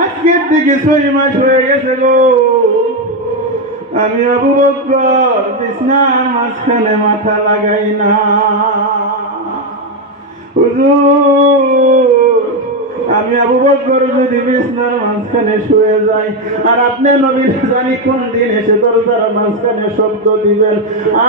আজকের দিকে ছয় মাস হয়ে গেছে গো। আমি আবু বকর বিছনার মাঝখানে মাথা লাগাই না। হুজুর আমি আবু বকর যদি বিছনার মাঝখানে শুয়ে যাই, আর আপনি নবীর জানি কোন দিন এসে দরজার মাঝখানে শব্দ দিবেন?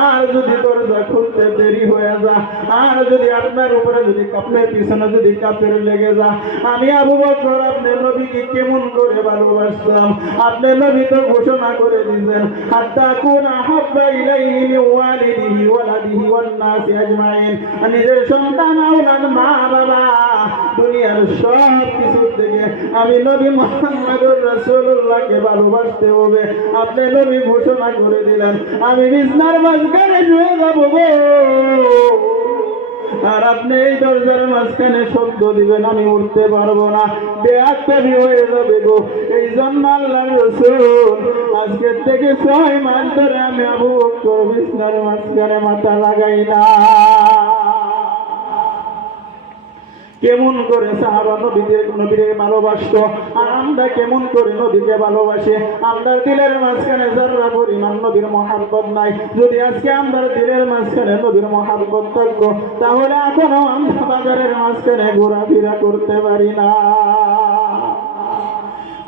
আর যদি দরজা খুলতে দেরি হয়ে যা, আর যদি আপনার উপরে যদি কাপড়ের পিছনে যদি কাপড় লেগে যা, আমি আবু বকর, আপনি নবীকে কেমন করে ভালোবাসতাম? আপনি নবী তো ঘোষণা করে দিয়েছেন হাত্তা কুন আহাব্বা ইলাইহি মিন ওয়ালিদিহি ওয়ালাদিহি ওয়ান নাসি আজমাইন। নিজের সন্তান, আওলাদ মা বাবা সব কিছু থেকে আমি নবী মোহাম্মদুর রাসূলুল্লাহকে ভালোবাসতে হবে। আপনি নবী ঘোষণা করে দিলেন, আমি বিছনার মাঝখানে শুয়ে যাব আর আপনি এই দরজার মাঝখানে শব্দ দিবেন, আমি উঠতে পারব না। বেআবি হয়ে যাবে গো। এই জন্য আল্লাহ রসুল আজকের থেকে ছয় মাস ধরে আমি আবু বিছনার মাঝখানে মাথা লাগাই না কেমন করে সাহাবা নবীদের নবীরে ভালোবাসতো? আর আমরা কেমন করে নবীকে ভালোবাসি? আমরা দিলের মাঝখানে যারা পরিমাণ নবীর মহাব্বত নাই। যদি আজকে আমরা দিলের মাঝখানে নবীর মহাব্বত থাকতো, তাহলে এখনও আমরা বাজারের মাঝখানে ঘোরাফেরা করতে পারি না।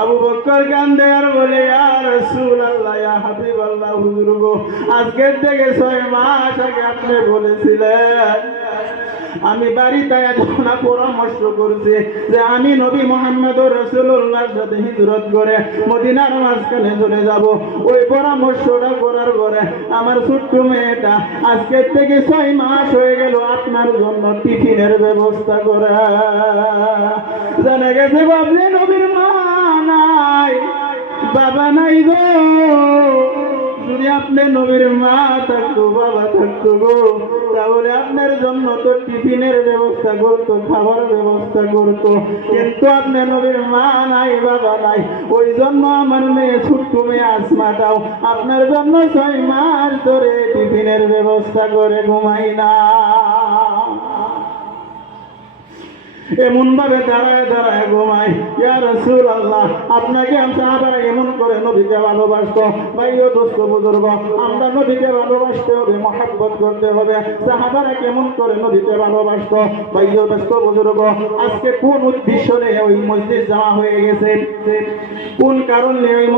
আবু বক্কর কান্দে আর বলে আর রসুল আল্লাহ হাবিব আল্লাহ হুজুর গো, আজকের থেকে ছয় মাস আগে আপনি বলেছিলেন, আমি বাড়িতে যখন পরামর্শ করছি যে আমি নবী মোহাম্মদ রসুল্লাহর সাথে হিজরত করে মদিনার মাঝখানে চলে যাব। ওই পরামর্শটা করার পরে আমার ছোট্ট মেয়েটা আজকের থেকে ছয় মাস হয়ে গেল আপনার জন্য টিফিনের ব্যবস্থা করে। জানা গেছে বাবলে নবীর মা নাই, বাবা নাই গো। যদি আপনি নবীর মা থাকতো, বাবা থাকতো গো, তাহলে আপনার জন্য তো টিফিনের ব্যবস্থা করতো, খাবার ব্যবস্থা করতো। কিন্তু আপনি নবীর মা নাই, বাবা নাই। ওই জন্য আমার মেয়ে, ছোট্ট মেয়ে আসমাটাও আপনার জন্য ছয় মাস ধরে টিফিনের ব্যবস্থা করে ঘুমাই না। দাঁড়ায় দাঁড়ায় ঘুমাই ইয়া রসুল আল্লাহ আপনাকে সাহাবারা এমন করে নবীকে ভালোবাসতো। ভাইও, দোস্ত, বুজুর্গ, আমরা নবীকে ভালোবাসতে হবে, মহাব্বত করতে হবে। সাহাবারা কেমন করে নবীকে ভালোবাসতো? ভাইও, দোস্ত, বুজুর্গ, আজকে কোন উদ্দেশ্য নিয়ে ওই মসজিদ যাওয়া হয়ে গেছে? কোন কারণ নিয়ে ওই